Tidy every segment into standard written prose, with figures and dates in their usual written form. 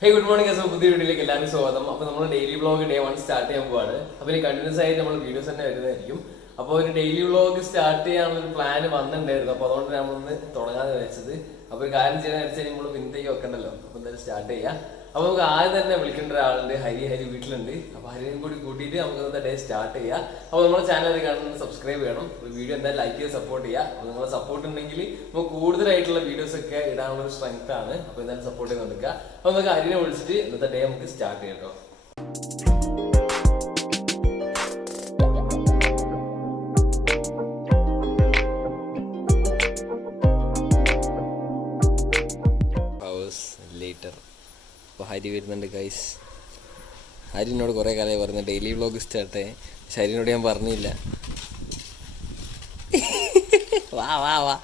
ഹേ good morning അസോ പുതിയ വീഡിയോയിലേക്ക് എല്ലാവരും സ്വാഗതം. അപ്പോൾ നമ്മൾ ഡെയിലി വ്ളോഗ് ഡേ 1 സ്റ്റാർട്ട് ചെയ്യാൻ പോവാണ്. അപ്പോൾ ഈ കണ്ടിന്യൂസ് ആയിട്ട് നമ്മൾ വീഡിയോസ് തന്നെ വരുന്നതായിരിക്കും. അപ്പോൾ ഒരു ഡെയിലി വ്ളോഗ് സ്റ്റാർട്ട് ചെയ്യാനുള്ള ഒരു പ്ലാൻ വന്നിട്ടുണ്ടായിരുന്നു. അപ്പോൾ അതുകൊണ്ട് നമ്മളൊന്ന് തുടങ്ങാന്ന് വെച്ചത്. അപ്പോൾ ഒരു കാര്യം ചെയ്യാൻ വെച്ചാൽ നമ്മൾ പിന്നത്തേക്ക് വെക്കണ്ടല്ലോ. അപ്പോൾ എന്തായാലും സ്റ്റാർട്ട് ചെയ്യാം. അപ്പോൾ നമുക്ക് ആദ്യം തന്നെ വിളിക്കേണ്ട ഒരാളുണ്ട്. ഹരി വീട്ടിലുണ്ട്. അപ്പോൾ ഹരിയും കൂടി കൂട്ടിയിട്ട് നമുക്ക് ഇന്നത്തെ ഡേ സ്റ്റാർട്ട് ചെയ്യാം. അപ്പോൾ നമ്മുടെ ചാനൽ കാണുന്നത് സബ്സ്ക്രൈബ് ചെയ്യണം. വീഡിയോ എന്തായാലും ലൈക്ക് ചെയ്ത് സപ്പോർട്ട് ചെയ്യുക. അപ്പോൾ നിങ്ങളുടെ സപ്പോർട്ട് ഉണ്ടെങ്കിൽ നമുക്ക് കൂടുതലായിട്ടുള്ള വീഡിയോസ് ഒക്കെ ഇടാനുള്ള ഒരു സ്ട്രെങ്ത് ആണ്. അപ്പോൾ എന്തായാലും സപ്പോർട്ട് ചെയ്ത് കൊടുക്കുക. അപ്പോൾ നമുക്ക് ഹരിനെ വിളിച്ചിട്ട് ഇന്നത്തെ ഡേ നമുക്ക് സ്റ്റാർട്ട് ചെയ്യാം കേട്ടോ. അപ്പോൾ ഹരി വരുന്നുണ്ട് ഗൈസ്. ഹരിനോട് കുറേ കാലമായി പറഞ്ഞു ഡെയിലി വ്ളോഗ് സ്റ്റാർട്ട്. പക്ഷെ ഹരിനോട് ഞാൻ പറഞ്ഞില്ല. വാ വാ വാ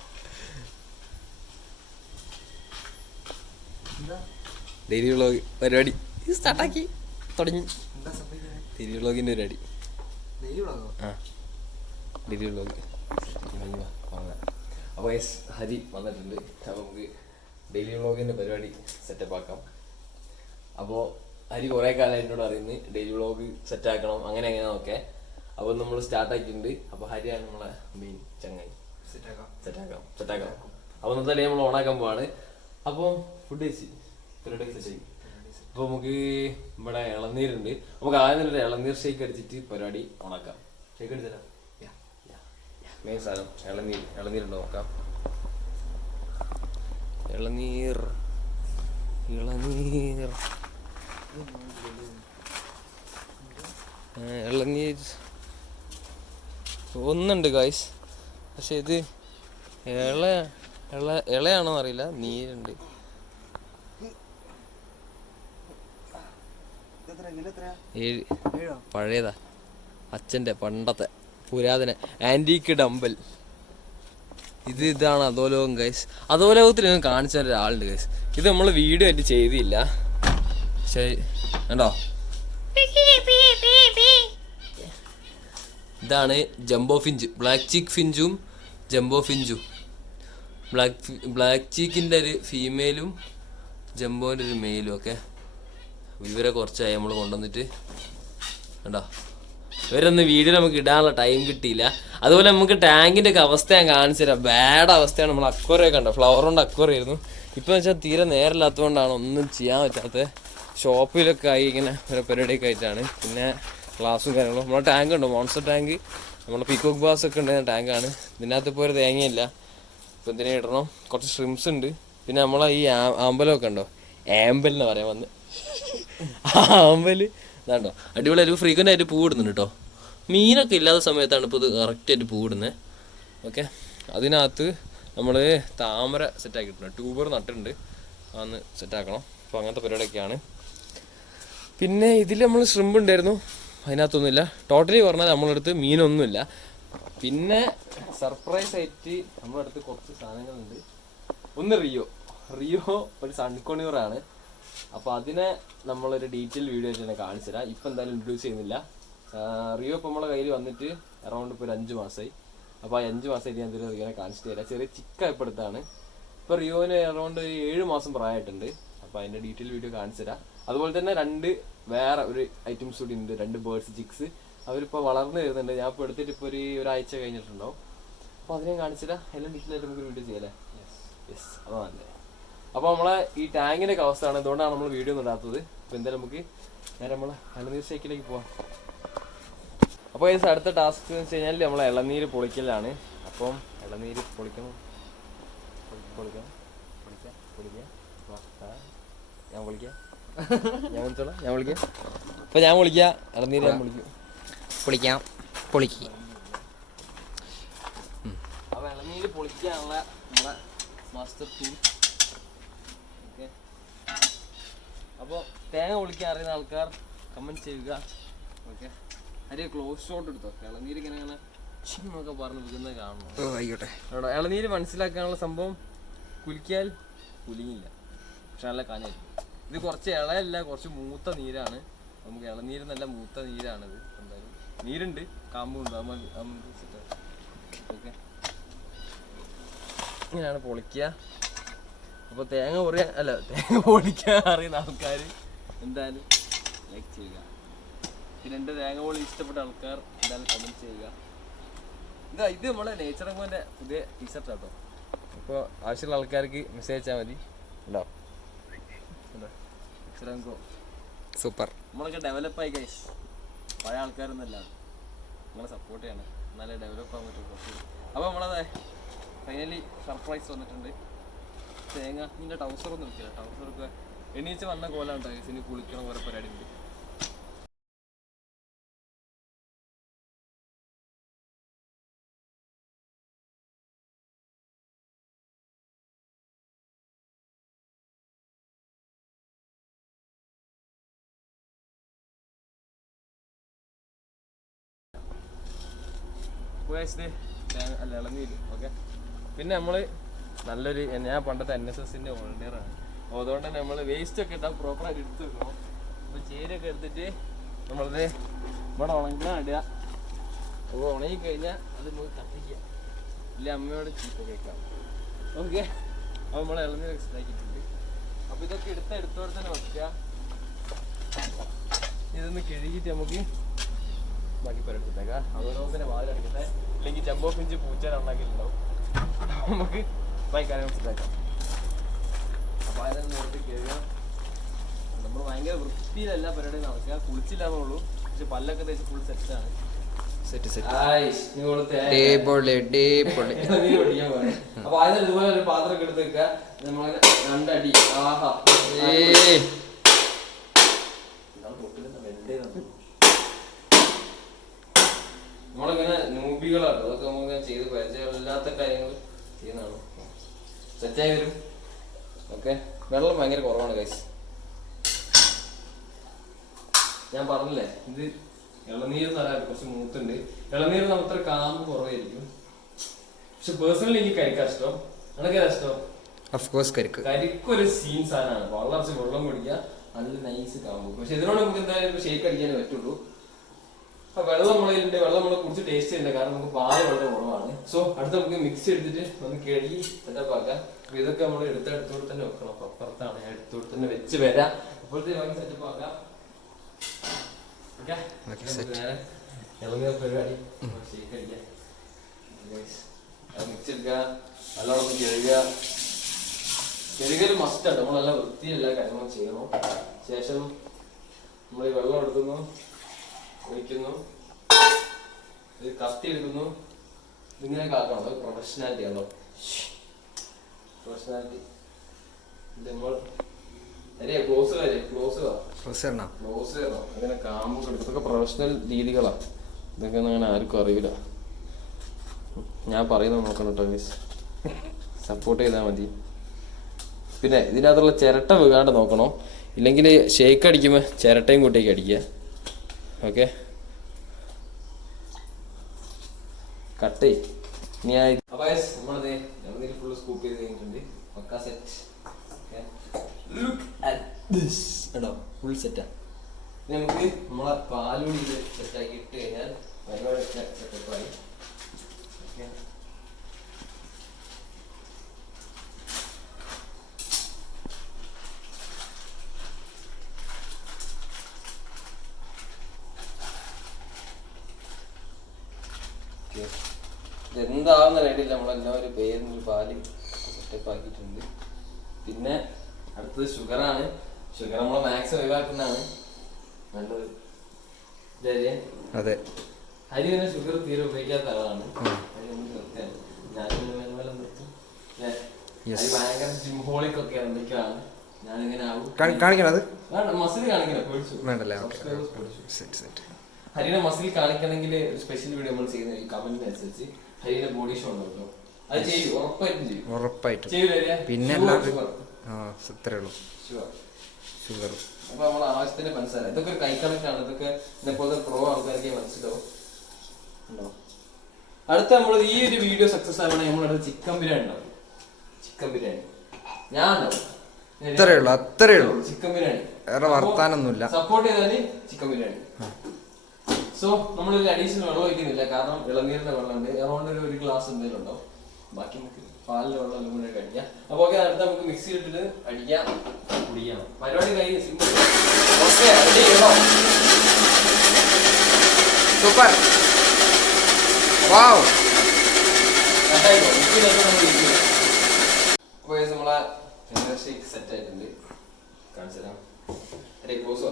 ഡെയിലി വ്ളോഗ് പരിപാടി സ്റ്റാർട്ടാക്കി തുടങ്ങി. ഡെയിലി വ്ളോഗിൻ്റെ പരിപാടി. ആ ഡെയിലി വ്ളോഗ് അപ്പോൾ ഗൈസ് ഹരി വന്നിട്ടുണ്ട്. അപ്പോൾ നമുക്ക് ഡെയിലി വ്ളോഗിൻ്റെ പരിപാടി സെറ്റപ്പ് ആക്കാം. അപ്പോൾ ഹരി കുറേ കാലം എന്നോട് അറിയുന്നത് ഡെയിലി വ്ളോഗ് സെറ്റാക്കണം അങ്ങനെ എങ്ങനെയാണൊക്കെ. അപ്പോൾ നമ്മൾ സ്റ്റാർട്ടാക്കിയിട്ടുണ്ട്. അപ്പോൾ ഹരിയാണ് നമ്മളെ മെയിൻ ചങ്ങായി. സെറ്റാക്കാം. അപ്പോൾ ഇന്നത്തെ ഡേ നമ്മൾ ഓണാക്കാൻ പോവാണ്. അപ്പോൾ ഫുഡ് കഴിച്ച് പരിപാടി സെറ്റായി. അപ്പോൾ നമുക്ക് ഇവിടെ ഇളനീരുണ്ട്. നമുക്ക് ആദ്യം ഒരു ഇളനീർ ഷേക്ക് അടിച്ചിട്ട് പരിപാടി ഓണാക്കാം. ഷേക്ക് അടിച്ചാലോ? മെയിൻ സാധനം ഇളനീരുണ്ടോ നോക്കാം. ഇളനീർ ഒന്നുണ്ട് ഗായ്സ്. പക്ഷെ ഇത് ഇളയാണോ അറിയില്ല. നീരുണ്ട്. പഴയതാ, അച്ഛൻ്റെ പണ്ടത്തെ പുരാതന ആന്റീക്ക് ഡമ്പൽ. ഇതാണ് അധോലോകം ഗൈസ്. അധോലോകത്തിൽ നിങ്ങൾ കാണിച്ച ഒരാളുണ്ട് ഗൈസ്. ഇത് നമ്മൾ വീഡിയോ ആയിട്ട് ചെയ്തില്ല. പക്ഷേ കണ്ടോ, ഇതാണ് ജംബോ ഫിഞ്ച്. ബ്ലാക്ക് ചീക്ക് ഫിഞ്ചും ജംബോ ഫിഞ്ചും. ബ്ലാക്ക് ചീക്കിൻ്റെ ഒരു ഫീമെയിലും ജംബോൻ്റെ ഒരു മെയിലും ഒക്കെ. ഇവരെ കുറച്ചായി നമ്മൾ കൊണ്ടുവന്നിട്ട്. കണ്ടോ, ഇവരൊന്നും വീഡിയോ നമുക്ക് ഇടാനുള്ള ടൈം കിട്ടിയില്ല. അതുപോലെ നമുക്ക് ടാങ്കിൻ്റെ ഒക്കെ അവസ്ഥ ഞാൻ കാണിച്ചു തരാം. ബാഡ് അവസ്ഥയാണ്. നമ്മൾ അക്വറിയൊക്കെ ഉണ്ടോ, ഫ്ലവർ കൊണ്ട് അക്വറിയായിരുന്നു. ഇപ്പോൾ വെച്ചാൽ തീരെ നേരമില്ലാത്തതുകൊണ്ടാണ് ഒന്നും ചെയ്യാൻ പറ്റാത്തത്. ഷോപ്പിലൊക്കെ ആയി ഇങ്ങനെ ഒരു പരിപാടിയൊക്കെ ആയിട്ടാണ്. പിന്നെ ഗ്ലാസും കാര്യങ്ങളും. നമ്മളെ ടാങ്ക് ഉണ്ടോ, മോൺസ്റ്റർ ടാങ്ക്, നമ്മളെ പീക്കോക്ക് ബാസ് ഒക്കെ ഉണ്ടായിരുന്ന ടാങ്കാണ്. ഇതിനകത്ത് ഇപ്പോൾ ഒരു തേങ്ങയില്ല. ഇപ്പോൾ എന്തിനാ ഇടണം. കുറച്ച് ഷ്രിംസ് ഉണ്ട്. പിന്നെ നമ്മളെ ഈ ആമ്പലമൊക്കെ ഉണ്ടോ, ആമ്പൽ എന്ന് പറയാൻ വന്ന് ആമ്പൽ ഇതാണ്ടോ അടിപൊളിയായിട്ട് ഫ്രീക്വൻ്റ് ആയിട്ട് പൂവിടുന്നുണ്ട് കേട്ടോ. മീനൊക്കെ ഇല്ലാത്ത സമയത്താണ് ഇപ്പോൾ ഇത് കറക്റ്റായിട്ട് പൂവിടുന്നത്. ഓക്കെ, അതിനകത്ത് നമ്മൾ താമര സെറ്റാക്കിയിട്ടുണ്ട്. ട്യൂബർ നട്ടിട്ടുണ്ട്. അതൊന്ന് സെറ്റാക്കണം. അപ്പോൾ അങ്ങനത്തെ പരിപാടിയൊക്കെയാണ്. പിന്നെ ഇതിൽ നമ്മൾ ഷ്രിമ്പ് ഉണ്ടായിരുന്നു. അതിനകത്തൊന്നുമില്ല. ടോട്ടലി പറഞ്ഞാൽ നമ്മളടുത്ത് മീനൊന്നുമില്ല. പിന്നെ സർപ്രൈസ് ആയിട്ട് നമ്മളടുത്ത് കുറച്ച് സാധനങ്ങളുണ്ട്. ഒന്ന് റിയോ ഒരു സൺകോണിയറാണ്. അപ്പോൾ അതിനെ നമ്മളൊരു ഡീറ്റെയിൽ വീഡിയോ ആയിട്ട് തന്നെ കാണിച്ചു തരാം. ഇപ്പം എന്തായാലും ഇൻട്രൊഡ്യൂസ് ചെയ്യുന്നില്ല. റിയോ ഇപ്പോൾ നമ്മളെ കയ്യിൽ വന്നിട്ട് അറൗണ്ട് ഇപ്പോൾ ഒരു 5 മാസമായി. അപ്പോൾ ആ 5 മാസമായിട്ട് ഞാൻ എന്തെങ്കിലും റിയോനെ കാണിച്ചിട്ട് തരാം. ചെറിയ ചിക്കപ്പെടുത്താണ്. ഇപ്പോൾ റിയോന് അറൗണ്ട് 7 മാസം പ്രായമായിട്ടുണ്ട്. അപ്പോൾ അതിൻ്റെ ഡീറ്റെയിൽ വീഡിയോ കാണിച്ചു തരാം. അതുപോലെ തന്നെ 2 വേറെ ഒരു ഐറ്റംസ് കൂടി ഉണ്ട്. 2 ബേർഡ്സ് ചിക്സ്. അവരിപ്പോൾ വളർന്നു വരുന്നുണ്ട്. ഞാൻ ഇപ്പോൾ എടുത്തിട്ട് ഇപ്പോൾ ഒരാഴ്ച കഴിഞ്ഞിട്ടുണ്ടാവും. അപ്പോൾ അതിനെ കാണിച്ചു തരാം. എല്ലാം ഡീറ്റെയിൽ ആയിട്ട് നമുക്ക് വീഡിയോ ചെയ്യാം. യെസ് അതാണ് നല്ലത്. അപ്പോൾ നമ്മളെ ഈ ടാങ്കിൻ്റെ ഒക്കെ അവസ്ഥയാണ്. അതുകൊണ്ടാണ് നമ്മൾ വീഡിയോ ഒന്നും ഇടാത്തത്. അപ്പോൾ എന്തായാലും നമുക്ക് നേരെ നമ്മളെ ഇളനീർ ഷേക്കിലേക്ക് പോവാം. അപ്പോൾ ഈ അടുത്ത ടാസ്ക് എന്ന് വെച്ച് കഴിഞ്ഞാൽ നമ്മളെ ഇളനീര് പൊളിക്കലാണ്. അപ്പം ഇളനീര് പൊളിക്കണം. ഞാൻ വിളിക്കാം. അപ്പോൾ ഞാൻ വിളിക്കാം. ഇളനീര് ഞാൻ പൊളിക്കും. അപ്പോൾ ഇളനീര് പൊളിക്കാനുള്ള നമ്മളെ മാസ്റ്റർ ടൂൾ. ഓക്കെ, അപ്പോൾ തേങ്ങ പൊളിക്കാൻ അറിയുന്ന ആൾക്കാർ കമൻറ്റ് ചെയ്യുക. ഓക്കെ, അതിന് ക്ലോസ് ഷോട്ട് എടുത്തോ. ഇളനീര് ഇങ്ങനെ ചിന്നൊക്കെ പറഞ്ഞ് വിൽക്കുന്നത് കാണണം. ആയിക്കോട്ടെ. ഇളനീര് മനസ്സിലാക്കാനുള്ള സംഭവം, കുലിക്കിയാൽ കുലിങ്ങില്ല, പക്ഷെ നല്ല കാഞ്ഞായിരിക്കും. ഇത് കുറച്ച് ഇളയല്ല, കുറച്ച് മൂത്ത നീരാണ്. നമുക്ക് ഇളനീര് നല്ല മൂത്ത നീരാണിത്. എന്തായാലും നീരുണ്ട്, കാമ്പുണ്ട്. ഓക്കെ, ഇങ്ങനെയാണ് പൊളിക്കുക. അപ്പോൾ തേങ്ങ പൊടിക്കാൻ അറിയുന്ന ആൾക്കാർ എന്തായാലും ലൈക്ക് ചെയ്യുക. പിന്നെ എൻ്റെ തേങ്ങ പൊളി ഇഷ്ടപ്പെട്ട ആൾക്കാർ എന്തായാലും കമൻറ്റ് ചെയ്യുക. ഇത് നമ്മളെ നേച്ചർ റെങ്കോൻ്റെ പുതിയ ടീഷർട്ട് കേട്ടോ. ഇപ്പോൾ ആവശ്യമുള്ള ആൾക്കാർക്ക് മെസ്സേജ് അയച്ചാൽ മതി. ഉണ്ടോ നേച്ചർ റെങ്കോ സൂപ്പർ. നമ്മളൊക്കെ ഡെവലപ്പായി ഗൈസ്, പഴയ ആൾക്കാരൊന്നുമല്ല. നിങ്ങളെ സപ്പോർട്ട് ചെയ്യണം, എന്നാലേ ഡെവലപ്പ് ആകാൻ പറ്റുള്ളൂ. അപ്പോൾ നമ്മളത് ഫൈനലി സർപ്രൈസ് വന്നിട്ടുണ്ട്. തേങ്ങ ഇതിൻ്റെ ടൗസറൊന്നും എടുക്കില്ല. ടൗസറൊക്കെ എണീച്ച് വന്ന കോലാണ് ഗൈസ്. ഇനി കുളിക്കണം, കുറേ പരിപാടി ഉണ്ട്. അല്ല ഇളനീര്. ഓക്കെ, പിന്നെ നമ്മൾ നല്ലൊരു, ഞാൻ പണ്ടത്തെ NSSൻ്റെ വോളണ്ടിയറാണ്. അപ്പോൾ അതുകൊണ്ട് തന്നെ നമ്മൾ വേസ്റ്റൊക്കെ ഇട്ടാൽ പ്രോപ്പറായിട്ട് എടുത്ത് വെക്കണം. അപ്പോൾ ചേരിയൊക്കെ എടുത്തിട്ട് നമ്മളത് ഇവിടെ ഉണങ്ങാൻ ഇടുക. അപ്പോൾ ഉണങ്ങി കഴിഞ്ഞാൽ അത് നമുക്ക് കത്തിക്കുക, ഇല്ല അമ്മയോട് ചീത്ത കേൾക്കാം. ഓക്കെ, അപ്പോൾ നമ്മൾ ഇളനീര് എക്സ്ട്രാ ആക്കിയിട്ടുണ്ട്. അപ്പോൾ ഇതൊക്കെ എടുത്തോടെ തന്നെ വെക്കുക. ഇതൊന്ന് കഴുകിയിട്ട് നമുക്ക് ബാക്കി പരത്തിട്ടേക്കാം. അതുപോലെ വാതിലടക്കട്ടെ, ഇല്ലെങ്കിൽ ജംബോ ഫിഞ്ച് പൂച്ചാൻ ഉണ്ടാക്കിയിട്ടുണ്ടാവും. നമുക്ക് ബാക്കി കാര്യങ്ങൾ മനസ്സിലാക്കാം. അപ്പോൾ അതിനെ നോക്കി കഴുകുക. നമ്മൾ ഭയങ്കര വൃത്തിയിലല്ല പരിപാടി നടക്കുക. കുളിച്ചില്ലാന്നുള്ളൂ, പക്ഷെ പല്ലൊക്കെ തേച്ച് ഫുൾ സെറ്റാണ്. അപ്പൊ അതിന് ഇതുപോലെ ഒരു പാത്രം എടുത്ത് വെക്കുക. നമ്മളങ്ങനെ രണ്ടടി. ആഹാ, നമ്മളിങ്ങനെ നൂബികളാണ്. അതൊക്കെ നമുക്ക് ചെയ്ത് പരിചയമില്ലാത്ത കാര്യങ്ങൾ ചെയ്യുന്നതാണ്. സെറ്റായി വരും. ഓക്കെ, വെള്ളം ഭയങ്കര കുറവാണ് ഗൈസ്. ഞാൻ പറഞ്ഞില്ലേ, ഇത് ഇളനീര് തരാൻ കുറച്ച് മൂത്തുണ്ട്. ഇളനീര് നമുക്ക് കാമ്പ് കുറവായിരിക്കും. പക്ഷെ പേഴ്സണലി എനിക്ക് കരിക്കാൻ ഇഷ്ടം. അതൊക്കെ ഇഷ്ടം. കരിക്കൊരു സീൻ സാധനമാണ്. വളർച്ച വെള്ളം കുടിക്കുക, നല്ല നൈസ് കാമ്പ്. പക്ഷെ ഇതിനോട് നമുക്ക് എന്തായാലും ഷേക്ക് അടിക്കാനേ പറ്റുള്ളൂ. അപ്പൊ വെള്ളം നമ്മളെ കുറിച്ച് ടേസ്റ്റ് ചെയ്യുന്നില്ല, കാരണം നമുക്ക് പാല് വളരെ കുറവാണ്. സോ അടുത്ത് നമുക്ക് മിക്സ് എടുത്തിട്ട് ഒന്ന് കഴുകി സെറ്റപ്പ് ആക്കാം. അപ്പൊ ഇതൊക്കെ നമ്മൾ എടുത്തോടെ തന്നെ വെക്കണം. അപ്പൊ അപ്പുറത്താണ്, ഞാൻ എടുത്തോടെ തന്നെ വെച്ച് വരാം. അപ്പോഴത്തെ വാങ്ങി സെറ്റപ്പ് ആക്കാം. ഇളനീർ പരിപാടി ഷേക്ക് അടിക്കാം. മിക്സ് എടുക്കുക, നല്ലോണം ഒന്ന് കഴുകുക. കഴുകൽ മസ്റ്റാണ്. നമ്മളെല്ലാം വൃത്തിയില്ല കാര്യങ്ങൾ ചെയ്യണം. ശേഷം നമ്മൾ ഈ വെള്ളം എടുക്കുന്നു, ഒഴിക്കുന്നു, ഇത് കത്തി എടുക്കുന്നു. ഇങ്ങനെയൊക്കെ ആക്കണം. അത് പ്രൊഫഷണാലിറ്റി ആണോ? പ്രൊഫഷണാലിറ്റി. നമ്മൾ ക്ലോസ് തരണം. അങ്ങനെ കാമ്പൊക്കെ എടുക്കും. ഇതൊക്കെ പ്രൊഫഷണൽ രീതികളാണ്. ഇതൊക്കെ അങ്ങനെ ആർക്കും അറിയില്ല. ഞാൻ പറയുന്നത് നോക്കണം കേട്ടോ ഗൈസ്, സപ്പോർട്ട് ചെയ്താൽ മതി. പിന്നെ ഇതിനകത്തുള്ള ചിരട്ട വീഴാണ്ട് നോക്കണം, ഇല്ലെങ്കിൽ ഷേക്ക് അടിക്കുമ്പോൾ ചിരട്ടയും കൂട്ടിയൊക്കെ അടിക്കുക. ഓക്കെ, കട്ട് ഇനി നമ്മളത് ഫുള്ള് സ്കൂപ്പ് ചെയ്ത് കഴിഞ്ഞിട്ടുണ്ട്. പക്കാ സെറ്റ്. ഫുൾ സെറ്റാ. ഇനി നമുക്ക് നമ്മളെ പാലുകൂടി സെറ്റാക്കി ഇട്ട് കഴിഞ്ഞാൽ പരിപാടി സെറ്റപ്പായി. ഓക്കെ, എന്താവുന്ന റെഡിയില്ല. നമ്മളെല്ലാവരും പേരിനൊരു പാല് സെറ്റപ്പ് ആക്കിയിട്ടുണ്ട്. പിന്നെ അടുത്തത് ഷുഗറാണ്. ഷുഗർ നമ്മളെ മാക്സിമം ഒഴിവാക്കുന്നതാണ് നല്ലത്. അതെ, ഹരി തന്നെ ഷുഗർ തീരെ ഉപയോഗിക്കാത്ത ആളാണ്. ഞാനും നിർത്തും. ഭയങ്കര ജിംഹോളിക്കൊക്കെ എന്തൊക്കെയാണ്. ഞാനിങ്ങനെ മസിൽ കാണിക്കണം. ഹരിയുടെ മസിൽ കാണിക്കണമെങ്കിൽ സ്പെഷ്യൽ വീഡിയോ നമ്മൾ ചെയ്യുന്ന ഈ കമന്റിന് അനുസരിച്ച് ഹരിയുടെ ബോഡി ഷോ ഉണ്ടല്ലോ, അത് ചെയ്യും, ഉറപ്പായിട്ടും ചെയ്യൂല. പിന്നെ ഷുഗർ. അപ്പൊ നമ്മൾ ആവശ്യത്തിന് പഞ്ചസാര. ഇതൊക്കെ ഒരു കൈക്കണക്കാണ്. ഇതൊക്കെ ഇതേപോലെ പ്രോ ആൾക്കാർക്ക് മനസ്സിലാവും. അടുത്ത നമ്മൾ ഈ ഒരു വീഡിയോ സക്സസ് ആവണേ നമ്മളടുത്ത് ചിക്കൻ ബിരിയാണി ഉണ്ടാവും. ചിക്കൻ ബിരിയാണി ഞാൻ ഉണ്ടാവും. അത്രേ ഉള്ളൂ. ചിക്കൻ ബിരിയാണി വേറെ വർത്താനൊന്നുമില്ല. സപ്പോർട്ട് ചെയ്താല് ചിക്കൻ ബിരിയാണി. സോ നമ്മളൊരു അഡീഷണൽ വെള്ളം ഒഴിക്കുന്നില്ല, കാരണം ഇളനീരിന്റെ വെള്ളം ഉണ്ട്. അറൗണ്ട് ഒരു ഗ്ലാസ് എന്തെങ്കിലും ഉണ്ടാവും. ബാക്കി നമുക്ക് പാലിൽ വെള്ളം എല്ലാം കൂടെ അടിക്കാം. അപ്പോൾ ഓക്കെ, അടുത്ത നമുക്ക് മിക്സി ഇട്ടിട്ട് അടിക്കാം, കുടിക്കണം. പരിപാടി കഴിഞ്ഞ് സിമ്പിൾ. ഓക്കെ, റെഡി ചെയ്യണോ? സൂപ്പർ. വാവ്. അപ്പോൾ നമ്മളെ ഷേക്ക് സെറ്റ് ആയിട്ടുണ്ട്. കാണിച്ചു തരാം. അല്ലേ ക്ലോസ്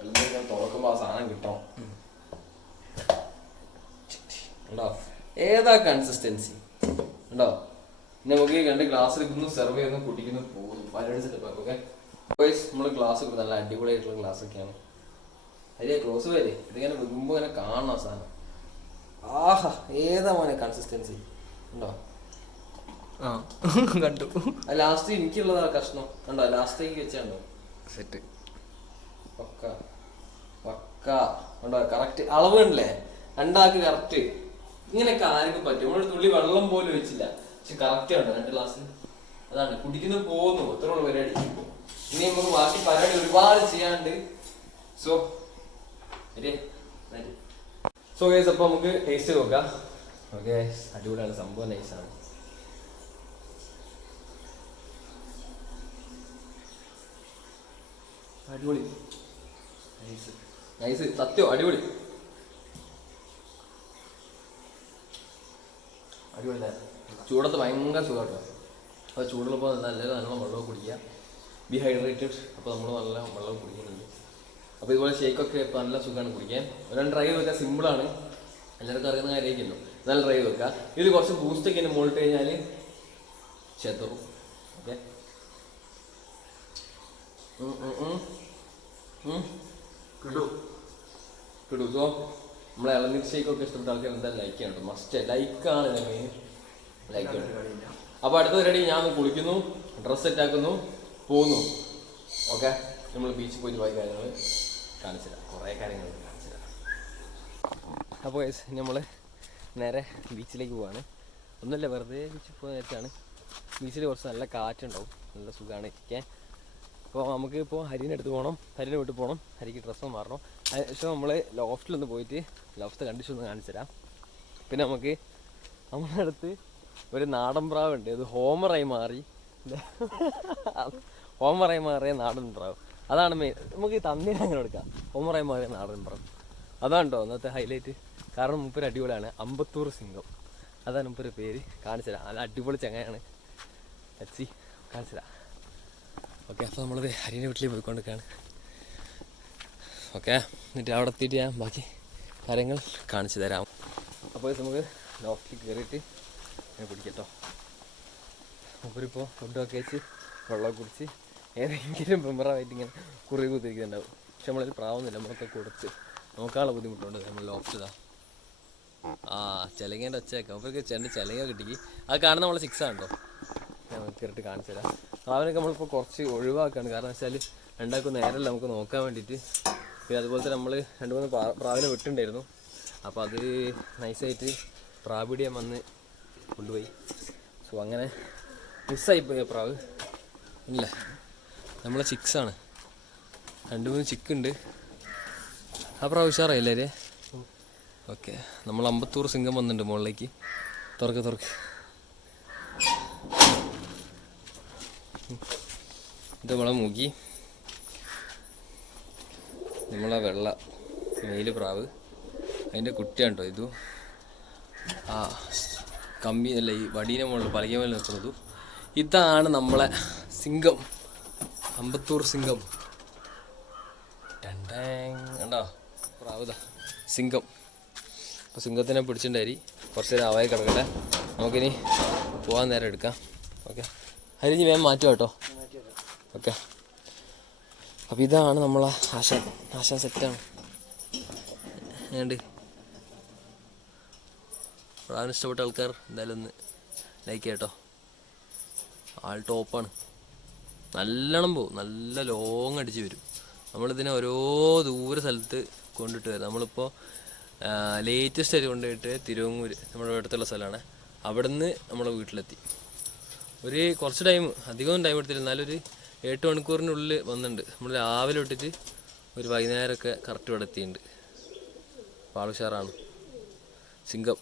എല്ലാം തുറക്കുമ്പോൾ ആ സാധനം കിട്ടണം. ഉണ്ടോ? ഏതാ കൺസിസ്റ്റൻസി ഉണ്ടോ? നമുക്ക് 2 ഗ്ലാസ് എടുക്കുന്നു, സെർവ് ചെയ്യുന്നു, കുടിക്കുന്നു, പോകുന്നു. പരിപാടി സെറ്റപ്പ് ആക്കും. ഓക്കെ, നമ്മൾ ഗ്ലാസ് ഒക്കെ നല്ല അടിപൊളിയായിട്ടുള്ള ഗ്ലാസ് ഒക്കെയാണ്. അതിലെ ക്ലോസ് വരെ ഇതിങ്ങനെ വെക്കുമ്പോൾ ഇങ്ങനെ കാണണം സാധനം. ആഹാ, ഏതാ മോനെ കൺസിസ്റ്റൻസി ഉണ്ടോ? ആ കണ്ടു. ലാസ്റ്റ് എനിക്കുള്ളതാ കഷ്ണം കണ്ടോ? ലാസ്റ്റേക്ക് വെച്ചാണ്ടോ സെറ്റ്. പക്ക പക്ക ഉണ്ടോ? കറക്റ്റ് അളവ് ഉണ്ടല്ലേ? 2 ആൾക്ക് കറക്റ്റ്. ഇങ്ങനെയൊക്കെ ആർക്കും പറ്റും. നമ്മളൊരു തുള്ളി വെള്ളം പോലും വെച്ചില്ല, പക്ഷെ കറക്റ്റ് ആണ് 2 ഗ്ലാസ്. അതാണ് കുടിക്കുന്നത് പോകുന്നു. അത്രയുള്ള പരിപാടി. ഇനി നമുക്ക് ബാക്കി പരിപാടി ഒരുപാട് ചെയ്യാണ്ട്. സോ ഗൈസ്, അപ്പൊ നമുക്ക് ടേസ്റ്റ് നോക്കാം. ഓക്കെ, അടിപൊളിയാണ് സംഭവം, നൈസാണ്. അടിപൊളി, നൈസ് നൈസ്, സത്യം അടിപൊളി അടിപൊളി. ചൂടത്ത് ഭയങ്കര സുഖമാട്ടോ. അപ്പോൾ ചൂടുള്ളപ്പോൾ നല്ലോണം വെള്ളം കുടിക്കുക. ഡീഹൈഡ്രേറ്റഡ്, അപ്പോൾ നമ്മൾ നല്ല വെള്ളം കുടിക്കുന്നുണ്ട്. അപ്പോൾ ഇതുപോലെ ഷേക്കൊക്കെ ഇപ്പോൾ നല്ല സുഖമാണ് കുടിക്കാൻ. ഒരാൾ ട്രൈ ചെയ്ത് വെക്കാൻ സിമ്പിളാണ്, എല്ലാവർക്കും അറിയുന്ന കാര്യമായിരിക്കുന്നു. നല്ല ട്രൈ ചെയ്ത് വെക്കുക. ഇത് കുറച്ച് ബൂസ്റ്റൊക്കെ ഇങ്ങനെ മുകളിട്ട് കഴിഞ്ഞാൽ ചെത്തറും. ഓക്കെ, കിടൂ. സോ നമ്മളെ ഇളനീർ ഷേക്കൊക്കെ ഇഷ്ടപ്പെട്ട ആൾക്കാർ എന്തായാലും ലൈക്ക് ചെയ്യണം കേട്ടോ. മസ്റ്റ് ലൈക്കാണ് എൻ്റെ മെയിൻ. ലൈക്ക് ചെയ്യണം. അപ്പോൾ അടുത്ത പരിപാടി, ഞാൻ കുളിക്കുന്നു, ഡ്രസ്സ് സെറ്റാക്കുന്നു, പോകുന്നു. ഓക്കെ, നമ്മൾ ബീച്ചിൽ പോയിട്ട് പോയി കാര്യങ്ങൾ കാണിച്ചു തരാം. കുറേ കാര്യങ്ങൾ കാണിച്ചു തരാം. അപ്പോൾ നമ്മൾ നേരെ ബീച്ചിലേക്ക് പോവാണ്. ഒന്നുമില്ല, വെറുതെ ബീച്ചിൽ പോകാൻ നേരത്താണ്. ബീച്ചിൽ കുറച്ച് നല്ല കാറ്റുണ്ടാവും, നല്ല സുഖമാണ് ഇരിക്കാൻ. അപ്പോൾ നമുക്ക് ഇപ്പോൾ ഹരിനെ അടുത്ത് പോകണം, ഹരിനെ വീട്ടിൽ പോകണം, ഹരിക്ക് ഡ്രസ്സ് മാറണം. അതിനുശേഷം നമ്മൾ ലോഫ്റ്റിലൊന്ന് പോയിട്ട് ലോഫ്റ്റ് കണ്ടിച്ച് ഒന്ന് കാണിച്ചു തരാം. പിന്നെ നമുക്ക് നമ്മുടെ അടുത്ത് ഒരു നാടൻ പ്രാവുണ്ട്. അത് ഹോമറായി മാറി, ഹോമറായി മാറിയ നാടൻ പ്രാവ്. അതാണ് മെയിൻ. നമുക്ക് തന്നീനെ അങ്ങനെ എടുക്കാം. ഹോമറായി മാറിയ നാടൻ പ്രാവ് അതാണ് കേട്ടോ ഇന്നത്തെ ഹൈലൈറ്റ്. കാരണം മുപ്പൊരു അടിപൊളിയാണ്, അമ്പത്തൂർ സിംഗം. അതാണ് മുപ്പൊരു പേര്. കാണിച്ചു തരാം. അത് അടിപൊളി ചങ്ങയാണ്. എച്ചി കാണിച്ചു തരാം. ഓക്കെ, അപ്പോൾ നമ്മളത് ഹരിയുടെ വീട്ടിൽ പോയിക്കൊണ്ടിരിക്കുകയാണ്. ഓക്കെ, എന്നിട്ട് അവിടെ എത്തിയിട്ട് ഞാൻ ബാക്കി കാര്യങ്ങൾ കാണിച്ചു തരാം. അപ്പോൾ നമുക്ക് ലോഫ്റ്റിൽ കയറിയിട്ട് ഞാൻ പിടിക്കട്ടോ. മൂപ്പരിപ്പോൾ ഫുഡൊക്കെ വെച്ച് വെള്ളമൊക്കെ കുടിച്ച് ഏതെങ്കിലും മെമ്പറായിട്ട് ഇങ്ങനെ കുറി കുത്തിരിക്കുന്നുണ്ടാവും. പക്ഷെ നമ്മളതിൽ പ്രാവുന്നില്ല, നമ്മളൊക്കെ കൊടുത്ത് നോക്കാനുള്ള ബുദ്ധിമുട്ടുണ്ട്. നമ്മൾ ലോഫ്റ്റ് ചിലങ്ങേൻ്റെ ഒച്ചയൊക്കെ അവർക്ക് ചിലങ്ങ കിട്ടിക്ക്. അത് കാണുന്ന നമ്മളെ 6 ആണ് കേട്ടോ. ഞാൻ കയറിയിട്ട് കാണിച്ചു തരാം. പ്രാവിനൊക്കെ നമ്മളിപ്പോൾ കുറച്ച് ഒഴിവാക്കുകയാണ്. കാരണം വെച്ചാൽ രണ്ടാൾക്കും നേരമല്ല നമുക്ക് നോക്കാൻ വേണ്ടിയിട്ട്. പിന്നെ അതുപോലെ തന്നെ നമ്മൾ 2-3 പ്രാവിനെ വിട്ടുണ്ടായിരുന്നു. അപ്പോൾ അത് നൈസായിട്ട് പ്രാപിടിയാൻ വന്ന് കൊണ്ടുപോയി. സോ അങ്ങനെ മിസ്സായിപ്പോയി പ്രാവ്. ഇല്ല, നമ്മളെ 6 ആണ്. 2-3 ചിക്കുണ്ട്. ആ പ്രാവ് ഉഷാറായില്ലേ? ഓക്കെ, നമ്മൾ അമ്പത്തൂർ സിംഗം വന്നിട്ടുണ്ട് മുകളിലേക്ക്. തുറക്ക് ഇത് നമ്മളെ മുകി, നമ്മളെ വെള്ള മെയില് പ്രാവ്, അതിൻ്റെ കുട്ടിയാണ് കേട്ടോ ഇതു. കമ്പി അല്ല, ഈ വടീനെ മുകളിൽ പലക മേലെ നിൽക്കുന്നതു. ഇതാണ് നമ്മളെ സിംഗം, അമ്പത്തൂർ സിംഗം. കണ്ടോ പ്രാവുതാ സിംഗം. അപ്പോൾ സിംഗത്തിനെ പിടിച്ചിട്ടുണ്ടായി. കുറച്ച് നേരം ആവായി കിടക്കട്ടെ, നമുക്കിനി പോകാൻ നേരം എടുക്കാം. ഓക്കെ, ഹരിഞ്ഞ് വേഗം മാറ്റുക കേട്ടോ. ഓക്കെ, അപ്പോൾ ഇതാണ് നമ്മളെ ആശാൻ സെറ്റാണ്. ഏണ്ട് പ്രാവിന് ഇഷ്ടപ്പെട്ട ആൾക്കാർ എന്തായാലും ഒന്ന് ലൈക്ക് ചെയ്യട്ടോ. ആൾ ടോപ്പാണ്. നല്ലോണം പോവും, നല്ല ലോങ് അടിച്ച് വരും. നമ്മളിതിനെ ഓരോ ദൂര സ്ഥലത്ത് കൊണ്ടിട്ട് വരും. നമ്മളിപ്പോൾ ലേറ്റസ്റ്റ് ആയിട്ട് കൊണ്ടുപോയിട്ട് തിരുവങ്ങൂർ, നമ്മുടെ അടുത്തുള്ള സ്ഥലമാണ്. അവിടെ നിന്ന് നമ്മളെ വീട്ടിലെത്തി. ഒരു കുറച്ച് ടൈം, അധികം ടൈം എടുത്തില്ല, എന്നാലും ഒരു 8 മണിക്കൂറിനുള്ളിൽ വന്നിട്ടുണ്ട്. നമ്മൾ രാവിലെ ഇട്ടിട്ട് ഒരു വൈകുന്നേരമൊക്കെ കറക്റ്റ് ഇവിടെ എത്തിയിട്ടുണ്ട്. പാളുഷാറാണ് സിംഗം.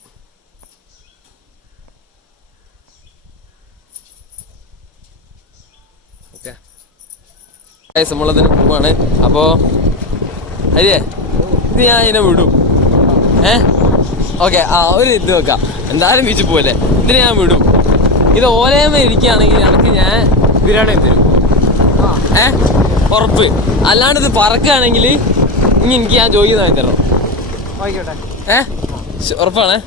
നമ്മളതിന് പോവാണ്. അപ്പോൾ അല്ലേ ഇത് ഞാൻ ഇതിനെ വിടും. ഓക്കെ, ഒരു ഇത് വെക്കാം. എന്തായാലും ബീച്ചിൽ പോവല്ലേ, ഇതിന് ഞാൻ വിടും. ഇത് ഓലയമ്മ ഇരിക്കുകയാണെങ്കിൽ എനിക്ക് ഞാൻ ബിരിയാണി തരും. ഉറപ്പ്. അല്ലാണ്ട് ഇത് പറക്കുകയാണെങ്കിൽ ഇനി എനിക്ക് ഞാൻ ജോലി വാങ്ങി തരണം. ഉറപ്പാണ്?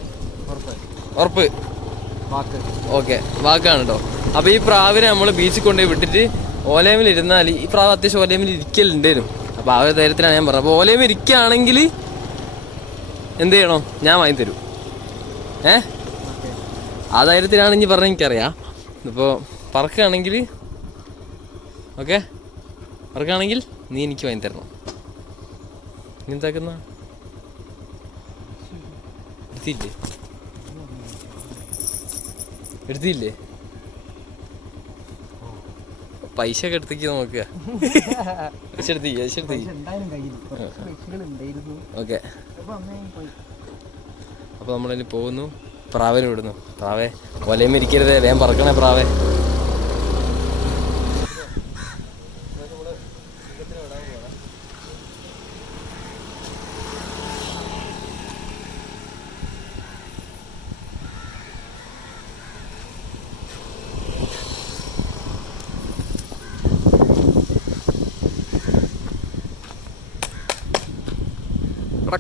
ഉറപ്പ്. ഓക്കെ, വാക്കാണ് കേട്ടോ. അപ്പോൾ ഈ പ്രാവിനെ നമ്മൾ ബീച്ചിൽ കൊണ്ടുപോയി വിട്ടിട്ട് ഓലയമ്മിൽ ഇരുന്നാൽ ഈ പ്രാവ് അത്യാവശ്യം ഓലയമ്മിൽ ഇരിക്കലുണ്ടായിരുന്നു. അപ്പോൾ ആ ഒരു ധൈര്യത്തിലാണ് ഞാൻ പറഞ്ഞത്. അപ്പോൾ ഓലയമ്മ ഇരിക്കുകയാണെങ്കിൽ എന്ത് ചെയ്യണോ, ഞാൻ വാങ്ങി തരും. ആ ധൈര്യത്തിലാണ് ഇനി പറഞ്ഞ എനിക്കറിയാം. ഇപ്പോൾ പറക്കുകയാണെങ്കിൽ ഓക്കെ, പറക്കുകയാണെങ്കിൽ നീ എനിക്ക് വാങ്ങി തരണം. നീ എന്താക്കുന്ന എടുത്തില്ലേ പൈസ ഒക്കെ എടുത്തേക്ക് നോക്കുക. ഓക്കെ, അപ്പോൾ നമ്മളിനി പോകുന്നു. പ്രാവിനെ വിടുന്നു. പ്രാവേ ഒലയും ഇരിക്കരുതേ, വേഗം പറക്കണേ പ്രാവേ.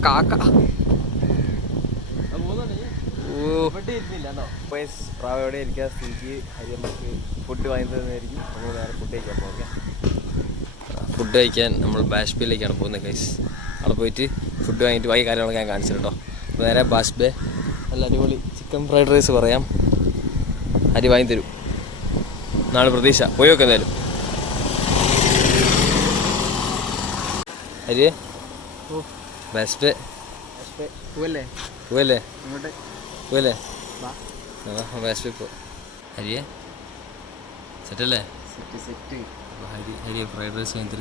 കാക്ക പ്രാവ് എവിടെ ഇരിക്കാൻ സ്ഥിതിക്ക് ഹരിയമ്മക്ക് ഫുഡ് വാങ്ങി തരുന്നതായിരിക്കും. നമ്മൾ വേറെ ഫുഡ് കഴിക്കാൻ പോകാം. ഫുഡ് കഴിക്കാൻ നമ്മൾ ബാഷ്ബേയിലേക്കാണ് പോകുന്നത് ഗൈസ്. അവിടെ പോയിട്ട് ഫുഡ് വാങ്ങിയിട്ട് ബാക്കി കാര്യങ്ങളൊക്കെ ഞാൻ കാണിച്ചു കേട്ടോ. നേരെ ബാഷ്ബേ നല്ല അടിപൊളി ചിക്കൻ ഫ്രൈഡ് റൈസ് പറയാം. ഹരി വാങ്ങി തരും. നാളെ പ്രതീക്ഷ പോയി നോക്കാം എന്തായാലും. ഹരിയെ ബാഷ്ബേ പോവല്ലേ ബാഷ്ബേ പോ. ഹരിയെ സെറ്റല്ലേ? ഹരിയെ ഫ്രൈഡ് റൈസ് വാങ്ങി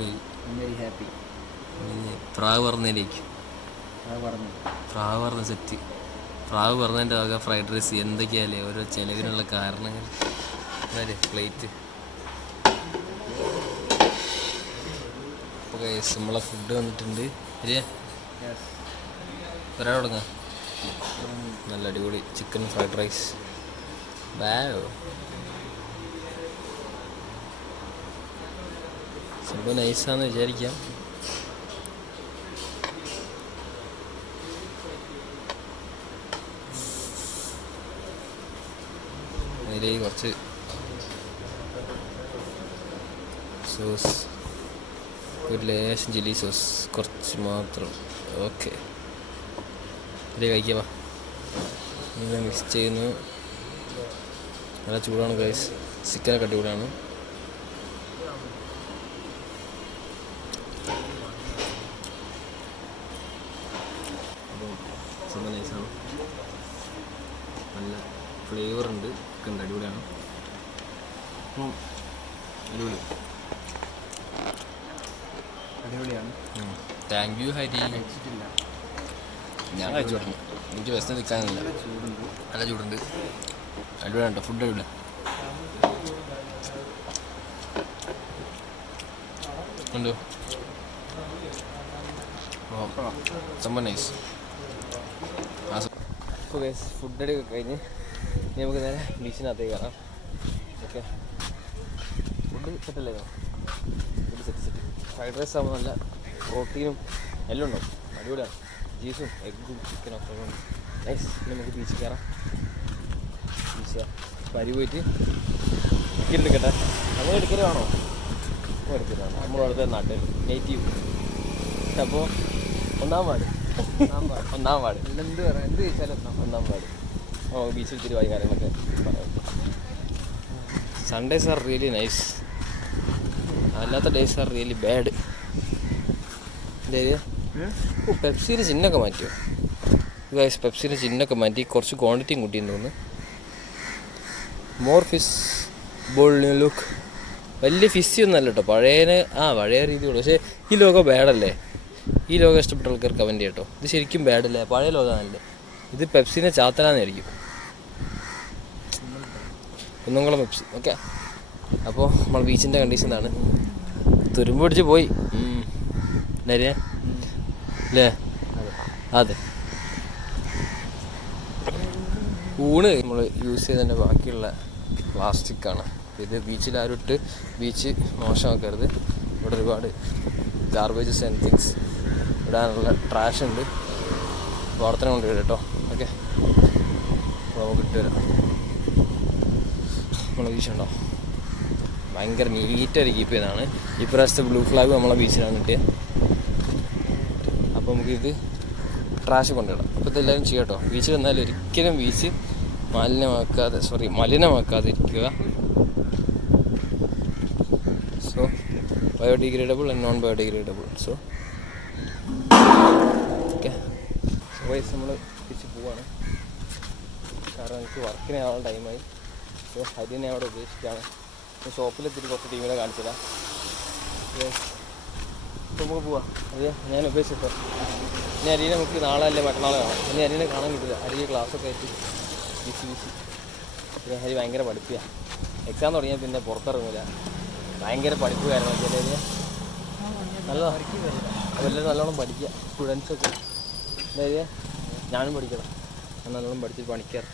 പ്രാവ് പറഞ്ഞതിലേക്ക് പ്രാവ് പറഞ്ഞ സെറ്റ്. പ്രാവ് പറഞ്ഞതിൻ്റെ വക ഫ്രൈഡ് റൈസ് എന്തൊക്കെയല്ലേ ഓരോ ചിലവിനുള്ള കാരണങ്ങൾ. പ്ലേറ്റ് അപ്പോൾ നമ്മളെ ഫുഡ് വന്നിട്ടുണ്ട്. ഹരിയെ വരാൻ തുടങ്ങാം. നല്ല അടിപൊളി ചിക്കൻ ഫ്രൈഡ് റൈസ്. സംഭവം നൈസാന്ന് വിചാരിക്കാം. അതിലേക്ക് കുറച്ച് സോസ്, ഒരു ലേശം ചില്ലി സോസ് കുറച്ച് മാത്രം. ഓക്കെ, ഇതിലേക്ക് കഴിക്കാം. ഇങ്ങനെ മിക്സ് ചെയ്യുന്നു. നല്ല ചൂടാണ് ഗൈസ്. ചിക്കനൊക്കെ അടിപൊളിയാണ്. അപ്പം സംഭവം നൈസാണ്. നല്ല ഫ്ലേവർ ഉണ്ട്. ഒക്കെ ഉണ്ട്, അടിപൊളിയാണ്. അടിപൊളിയാണ്. Thank you Hari. ഞാൻ കഴിച്ചു തുടങ്ങി. എനിക്ക് വിശന്ന് നിൽക്കാനില്ല. നല്ല ചൂടുണ്ട്. അടിപൊളിയാണ് കേട്ടോ. ഫുഡ് അടിപൊളി. ഉണ്ടോ? സംഭവം നൈസ്. അപ്പോൾ ഗൈസ് ഫുഡ് അടി കഴിഞ്ഞ് ഇനി നമുക്ക് നേരെ ബീച്ചിനകത്തേക്ക് കയറാം. ഓക്കെ, ഫുഡ് സെറ്റല്ലായിരുന്നോ? Food set. ഫ്രൈഡ് റൈസ് ആകുമ്പോൾ നല്ല പ്രോട്ടീനും എല്ലാം ഉണ്ടാവും. അടിപൊളിയാണ്. ചീസും എഗ്ഗും ചിക്കനും ഒക്കെ ഉണ്ട്. നൈസ്. നമുക്ക് ബീച്ചിൽ കയറാം. പരി പോയിട്ട് ടിക്കറ്റ് എടുക്കട്ടെ. നമ്മൾ എടുക്കലാണോ? എടുക്കലാണ്. നമ്മൾ അടുത്ത നാട്ടിൽ നേറ്റീവ്. അപ്പോൾ ഒന്നാം വാർഡ് എന്ത് ചോദിച്ചാലും ഒന്നാം വാർഡ്. ബീച്ചിൽ തിരുവായി കാര്യങ്ങളൊക്കെ പറയാം. Sundays are really nice. അല്ലാത്ത ഡേയ്സ് ആർ റിയലി ബാഡ്. പെപ്സിയുടെ ചിഹ്നമൊക്കെ മാറ്റിയോ ഗൈസ്? പെപ്സിയുടെ ചിഹ്നമൊക്കെ മാറ്റി കുറച്ച് ക്വാണ്ടിറ്റിയും കൂട്ടിയെന്ന് തോന്നുന്നു. More fish ball look. വലിയ ഫിഷി ഒന്നും അല്ല കേട്ടോ. പഴയ രീതിയുള്ളൂ. പക്ഷേ ഈ ലോഗോ ബാഡല്ലേ? ഈ ലോഗോ ഇഷ്ടപ്പെട്ട ആൾക്കാർ കമൻറ്റ് കേട്ടോ. ഇത് ശരിക്കും ബാഡല്ലേ? പഴയ ലോഗാണല്ലേ? ഇത് പെപ്സിനെ ചാത്തനാന്നായിരിക്കും. കുന്നംകുളം പെപ്സി. ഓക്കെ, അപ്പോൾ നമ്മൾ ബീച്ചിൻ്റെ കണ്ടീഷനാണ്. തുരുമ്പ് പിടിച്ച് പോയി അല്ലേ? അതെ, ഊണ് നമ്മൾ യൂസ് ചെയ്തതിൻ്റെ ബാക്കിയുള്ള പ്ലാസ്റ്റിക്കാണ് ഇത്. ബീച്ചിൽ ആരും ഇട്ട് ബീച്ച് മോശമാക്കരുത്. ഇവിടെ ഒരുപാട് ഗാർബേജസ് ആൻഡ് തിങ്സ് ഇടാനുള്ള ട്രാഷ് ഉണ്ട്. പ്രവർത്തനം കൊണ്ട് കേട്ടോ. ഓക്കെ, നമുക്ക് ഇട്ട് തരാം. നമ്മളെ ബീച്ചുണ്ടോ ഭയങ്കര നീറ്റായിട്ട് കീപ്പ് ചെയ്തതാണ്. ഇപ്രാവശ്യത്തെ ബ്ലൂ ഫ്ലാഗ് നമ്മളെ ബീച്ചിലാണ് കിട്ടിയത്. അപ്പോൾ നമുക്കിത് ട്രാഷ് കൊണ്ടിടാം. അപ്പോൾ ഇതെല്ലാവരും ചെയ്യാം കേട്ടോ. ബീച്ചിൽ വന്നാൽ ഒരിക്കലും ബീച്ച് മലിനമാക്കാതെ ഇരിക്കുക. So biodegradable and non biodegradable. So okay, വൈസ് നമ്മൾ തിരിച്ച് പോവാണ്. കാരണം എനിക്ക് വർക്കിന് ആവാൻ ടൈമായി. സോ ഹരിനെ അവിടെ ഉപേക്ഷിക്കുകയാണ്. ഷോപ്പിലെത്തിയിട്ട് കുറച്ച് ടീമിനെ കാണിച്ചില്ല. ഇപ്പോൾ നമുക്ക് പോവാം. അതെ, ഞാൻ ഉപേക്ഷിച്ചോ. ഇനി അരിയെ നമുക്ക് നാളെ അല്ലേ മറ്റന്നാളെ കാണാം. ഇനി അരിനെ കാണാൻ കിട്ടില്ല. അരിയെ ക്ലാസ്സൊക്കെ ആയിട്ട് വീശി. പിന്നെ ഹരി ഭയങ്കര പഠിപ്പിയാണ്. എക്സാം തുടങ്ങിയാൽ പിന്നെ പുറത്തിറങ്ങില്ല. ഭയങ്കര പഠിപ്പ് കാര്യങ്ങളൊക്കെ അല്ലേ? നല്ലതാണ്. അപ്പോൾ എല്ലാവരും നല്ലോണം പഠിക്കുക. സ്റ്റുഡൻസൊക്കെ അതായത് ഞാനും പഠിക്കണം. ഞാൻ നല്ലോണം പഠിച്ചിട്ട് പണിക്കാറ്.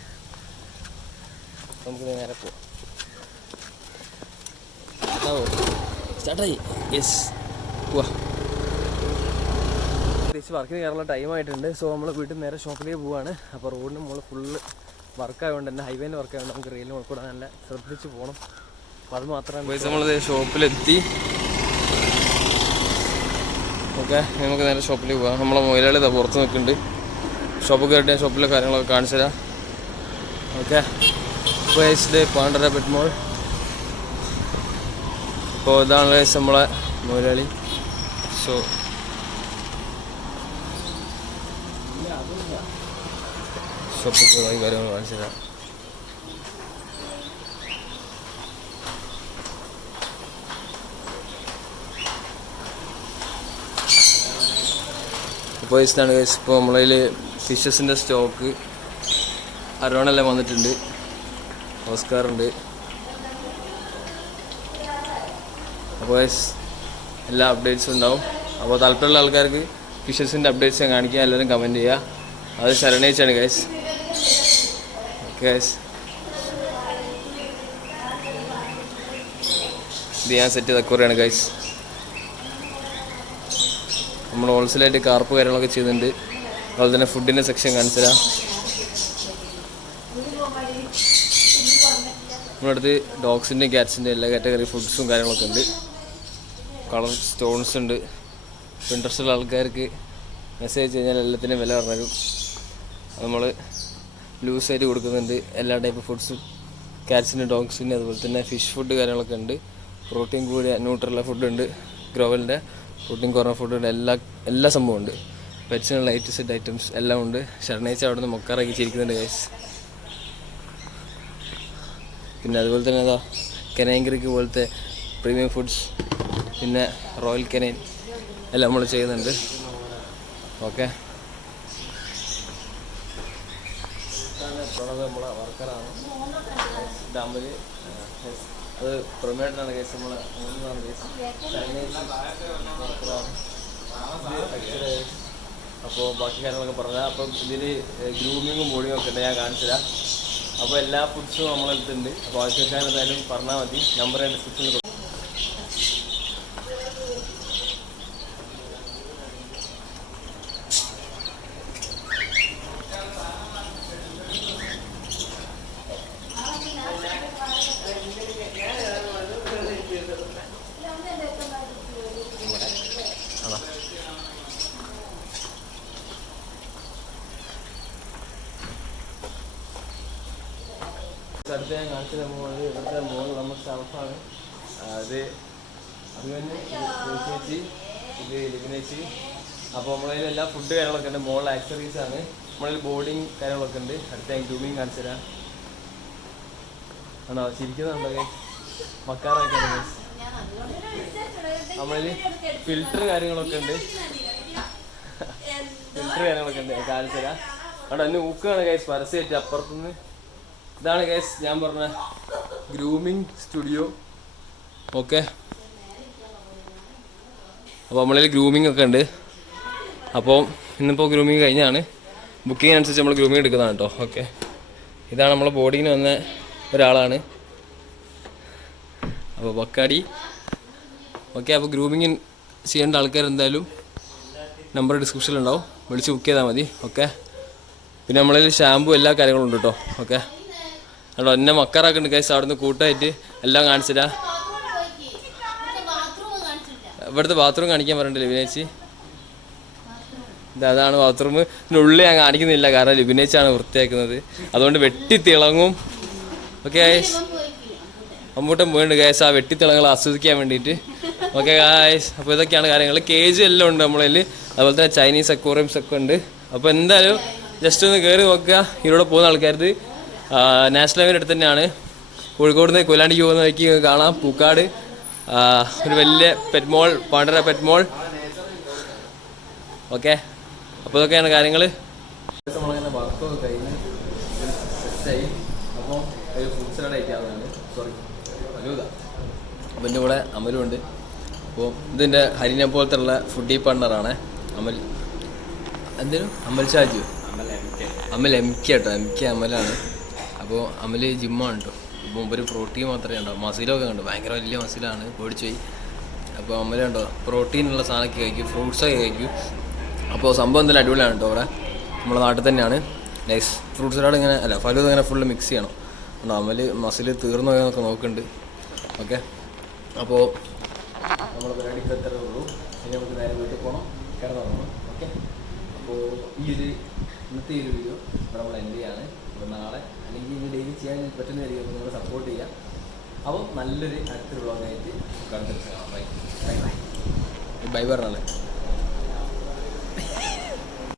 നമുക്ക് നേരെ പോവാം. സ്റ്റാർട്ടായി. യെസ്, പോവാ. തിരിച്ച് വർക്കിന് കയറാനുള്ള ടൈമായിട്ടുണ്ട്. സോ നമ്മൾ വീട്ടിൽ നേരെ ഷോപ്പിലേക്ക് പോവാണ്. അപ്പോൾ റോഡിന് മുകളിൽ ഫുള്ള് വർക്കായതുകൊണ്ട് തന്നെ, ഹൈവേൻ്റെ വർക്കായതുകൊണ്ട് നമുക്ക് റെയിലിന് മുകളിൽ കൂടെ നല്ല ശ്രദ്ധിച്ച് പോകണം. അപ്പോൾ അത് മാത്രമേ നമ്മൾ ഷോപ്പിലെത്തി. ഓക്കെ, നമുക്ക് നേരെ ഷോപ്പിലേക്ക് പോകാം. നമ്മളെ മുതലാളി ഇതാ പുറത്ത് നിൽക്കുന്നുണ്ട്. ഷോപ്പ് കയറിയിട്ട് ഷോപ്പിലെ കാര്യങ്ങളൊക്കെ കാണിച്ചു തരാം. ഓക്കെ, ഡേ പാണ്ടര പെറ്റ് മോൾ. അപ്പോൾ ഇതാണ് നമ്മളെ മുതലാളി. സോ ഷോപ്പിൽ കാര്യങ്ങൾ കാണിച്ചു തരാം. അപ്പോൾ ഇതാണ് ഗൈസ്. ഇപ്പോൾ നമ്മളതിൽ ഫിഷസിൻ്റെ സ്റ്റോക്ക് അരോണെല്ലാം വന്നിട്ടുണ്ട്. ഓസ്കാറുണ്ട്. അപ്പോൾ ഗൈസ് എല്ലാ അപ്ഡേറ്റ്സും ഉണ്ടാവും. അപ്പോൾ താല്പര്യമുള്ള ആൾക്കാർക്ക് ഫിഷസിൻ്റെ അപ്ഡേറ്റ്സ് ഞാൻ കാണിക്കുക. എല്ലാവരും കമൻറ്റ് ചെയ്യുക. അത് ശരണയിച്ചാണ് ഗൈസ്. ഓക്കെ ഗൈസ്, ഇത് ഞാൻ സെറ്റ് ചെയ്ത അക്വേറിയാണ് ഗൈസ്. നമ്മൾ ഹോൾസെയിലായിട്ട് കാർപ്പ് കാര്യങ്ങളൊക്കെ ചെയ്യുന്നുണ്ട്. അതുപോലെ തന്നെ ഫുഡിൻ്റെ സെക്ഷൻ കാണിച്ചു തരാം. നമ്മുടെ അടുത്ത് ഡോഗ്സിൻ്റെ ക്യാറ്റ്സിൻ്റെ എല്ലാ കാറ്റഗറി ഫുഡ്സും കാര്യങ്ങളൊക്കെ ഉണ്ട്. കളർ സ്റ്റോൺസ് ഉണ്ട്. ഇൻട്രസ്റ്റുള്ള ആൾക്കാർക്ക് മെസ്സേജ് കഴിഞ്ഞാൽ എല്ലാത്തിനും വില പറഞ്ഞു. നമ്മൾ ലൂസായിട്ട് കൊടുക്കുന്നുണ്ട്. എല്ലാ ടൈപ്പ് ഫുഡ്സും ക്യാറ്റ്സിന് ഡോഗ്സിന്. അതുപോലെ തന്നെ ഫിഷ് ഫുഡ് കാര്യങ്ങളൊക്കെ ഉണ്ട്. പ്രോട്ടീൻ കൂടിയ ന്യൂട്രല്ല ഫുഡുണ്ട്. ഗ്രോവലിൻ്റെ പ്രോട്ടീൻ കുറഞ്ഞ ഫുഡുണ്ട്. എല്ലാ സംഭവം ഉണ്ട്. പെറ്റ്സിനുള്ള സെറ്റ് ഐറ്റംസ് എല്ലാം ഉണ്ട്. ശരണയിച്ച അവിടെ നിന്ന് മൊക്കാറാക്കി ചിരിക്കുന്നുണ്ട് ഗൈസ്. പിന്നെ അതുപോലെ തന്നെ അതാ കനൈൻ ക്രീക്ക് പോലത്തെ പ്രീമിയം ഫുഡ്സ്, പിന്നെ റോയൽ കനൈൻ എല്ലാം നമ്മൾ ചെയ്യുന്നുണ്ട്. ഓക്കെ, നമ്മളെ വർക്കറാണ് ഡാമിൽ. അത് പ്രൊമേറ്ററാണ് കേസ്. നമ്മളെ അപ്പോൾ ബാക്കി കാര്യങ്ങളൊക്കെ പറഞ്ഞാൽ, അപ്പം ഇതിൽ ഗ്രൂമിങ്ങും ബോഡിങ്ങും ഒക്കെ ഉണ്ട്. ഞാൻ കാണിച്ചു തരാം. അപ്പോൾ എല്ലാ ഫുഡ്സും നമ്മളെടുത്തുണ്ട്. അപ്പോൾ ആവശ്യക്കാരെന്തായാലും പറഞ്ഞാൽ മതി. നമ്പർ ഞാൻ ഡിസ്ക്രിപ്ഷനിൽ കൊടുക്കും. അടുത്ത് ഞാൻ കാണിച്ചു തരുമ്പോൾ ഇവിടുത്തെ മോൾ നമ്മുടെ സ്റ്റാഫാണ്. അത് തന്നെ ചേച്ചി, ഇത് ലിബിനേച്ചി. അപ്പോൾ നമ്മളതിൽ എല്ലാ ഫുഡ് കാര്യങ്ങളൊക്കെ ഉണ്ട്. മോൾ ആക്സറീസാണ്. നമ്മളിൽ ബോർഡിങ് കാര്യങ്ങളൊക്കെ ഉണ്ട്. അടുത്ത ഞാൻ ഗ്രൂമിങ് കാണിച്ചു തരാം. ആണോ ചിരിക്കുന്നുണ്ടോ? മക്കാറൊക്കെ ഉണ്ട്. നമ്മളിൽ ഫിൽറ്റർ കാര്യങ്ങളൊക്കെ ഉണ്ട്. കാണിച്ചു തരാം. അവിടെ എന്നെ ഊക്കാണ് ഗൈസ് പരസ്യമായിട്ട് അപ്പുറത്തുനിന്ന്. ഇതാണ് ഗൈസ് ഞാൻ പറഞ്ഞ ഗ്രൂമിങ് സ്റ്റുഡിയോ. ഓക്കെ, അപ്പോൾ നമ്മളിൽ ഗ്രൂമിംഗ് ഒക്കെ ഉണ്ട്. അപ്പോൾ ഇന്നിപ്പോൾ ഗ്രൂമിങ് കഴിഞ്ഞാണ്. ബുക്കിംഗ് അനുസരിച്ച് നമ്മൾ ഗ്രൂമിങ് എടുക്കുന്നതാണ് കേട്ടോ. ഓക്കെ, ഇതാണ് നമ്മളെ ബോർഡിങ്ങിന് വന്ന ഒരാളാണ്. അപ്പോൾ ബക്കാടി. ഓക്കെ, അപ്പോൾ ഗ്രൂമിങ് ചെയ്യേണ്ട ആൾക്കാർ എന്തായാലും നമ്പർ ഡിസ്ക്രിപ്ഷനിലുണ്ടാവും, വിളിച്ച് ബുക്ക് ചെയ്താൽ മതി. ഓക്കെ, പിന്നെ നമ്മളിൽ ഷാമ്പു എല്ലാ കാര്യങ്ങളും ഉണ്ട് കേട്ടോ. ഓക്കെ, കേട്ടോ എന്നെ മക്കാറാക്കുന്നുണ്ട് ഗൈസ്. അവിടെ നിന്ന് കൂട്ടായിട്ട് എല്ലാം കാണിച്ചില്ല. ഇവിടുത്തെ ബാത്റൂം കാണിക്കാൻ പറഞ്ഞിട്ട് ലിബിനേച്ചി. അതാണ് ബാത്റൂം. ഇതിനുള്ളിൽ ഞാൻ കാണിക്കുന്നില്ല, കാരണം ലിബിനേച്ചാണ് വൃത്തിയാക്കുന്നത്. അതുകൊണ്ട് വെട്ടിത്തിളങ്ങും. ഓക്കെ ഗൈസ്, അമ്മൂട്ടം പോയിട്ടുണ്ട് ഗൈസ് ആ വെട്ടിത്തിളങ്ങൾ ആസ്വദിക്കാൻ വേണ്ടിയിട്ട്. ഓക്കെ ഗൈസ്, അപ്പോൾ ഇതൊക്കെയാണ് കാര്യങ്ങൾ. കേജ് എല്ലാം ഉണ്ട് നമ്മളതിൽ. അതുപോലെ തന്നെ ചൈനീസ് അക്വേറിയംസ് ഒക്കെ ഉണ്ട്. അപ്പോൾ എന്തായാലും ജസ്റ്റ് ഒന്ന് കയറി നോക്കുക. ഇതിലൂടെ പോകുന്ന ആൾക്കാർക്ക് നാഷണൽ ഹൈവേൻ്റെ അടുത്ത് തന്നെയാണ്. കോഴിക്കോട് നിന്ന് കൊയിലാണ്ടിക്ക് പോകുന്ന വഴിക്ക് കാണാം പൂക്കാട് ഒരു വലിയ പെറ്റ് മോൾ, പാണ്ടര പെറ്റ് മോൾ. ഓക്കെ, അപ്പോൾ ഇതൊക്കെയാണ് കാര്യങ്ങൾ. നമ്മളങ്ങനെ വർക്കൊക്കെ കഴിഞ്ഞ് സെറ്റായി. അപ്പോൾ ഒരു ഫുഡ് സലാഡ് കഴിക്കാവുന്നതാണ്. സോറി, അലൂത. അപ്പോൾ എൻ്റെ കൂടെ അമലുണ്ട്. അപ്പോൾ ഇതിൻ്റെ ഹരിനെ പോലത്തെ ഉള്ള ഫുഡി പാർട്ണറാണ് അമൽ. എന്തേലും അമൽ ഷാജു, അമൽ എം കെ കേട്ടോ. എം കെ അമലാണ്. അപ്പോൾ അമൽ ജിമ്മാണ് കേട്ടോ. അപ്പോൾ ഒരു പ്രോട്ടീൻ മാത്രമേ ഉണ്ടാവും. മസിലൊക്കെ കണ്ടു, ഭയങ്കര വലിയ മസിലാണ്, പേടിച്ചു പോയി. അപ്പോൾ അമൽ കണ്ടോ പ്രോട്ടീനുള്ള സാധനമൊക്കെ കഴിക്കും, ഫ്രൂട്ട്സൊക്കെ കഴിക്കും. അപ്പോൾ സംഭവം എന്തായാലും അടിപൊളിയാണ് കേട്ടോ. ഇവിടെ നമ്മുടെ നാട്ടിൽ തന്നെയാണ്. നൈസ് ഫ്രൂട്ട് സലാഡ് ഇങ്ങനെ അല്ല ഫലൂദ ഇങ്ങനെ ഫുള്ള് മിക്സ് ചെയ്യണം. അമൽ മസിൽ തീർന്നു പോയെന്നൊക്കെ നോക്കുന്നുണ്ട്. ഓക്കെ, അപ്പോൾ നമ്മുടെ പരിപാടിക്ക് എത്രയേ ഉള്ളൂ. ഇനി നമുക്ക് നേരെ വീട്ടിൽ പോകണം, കിടന്നുറങ്ങണം. ഓക്കെ, അപ്പോൾ ഇന്നത്തെ ഈ ഒരു വീഡിയോ ഇവിടെ നമ്മൾ എൻഡ് ചെയ്യാണ്. അപ്പോൾ നാളെ അല്ലെങ്കിൽ ഇനി ഡെയിലി ചെയ്യാൻ പറ്റുന്ന രീതിയിൽ നിങ്ങൾ സപ്പോർട്ട് ചെയ്യുക. അപ്പോൾ നല്ലൊരു അടുത്തൊരു വ്ളോഗായിട്ട് കണ്ടിട്ട് ബൈ ബൈ ബൈ പറഞ്ഞാൽ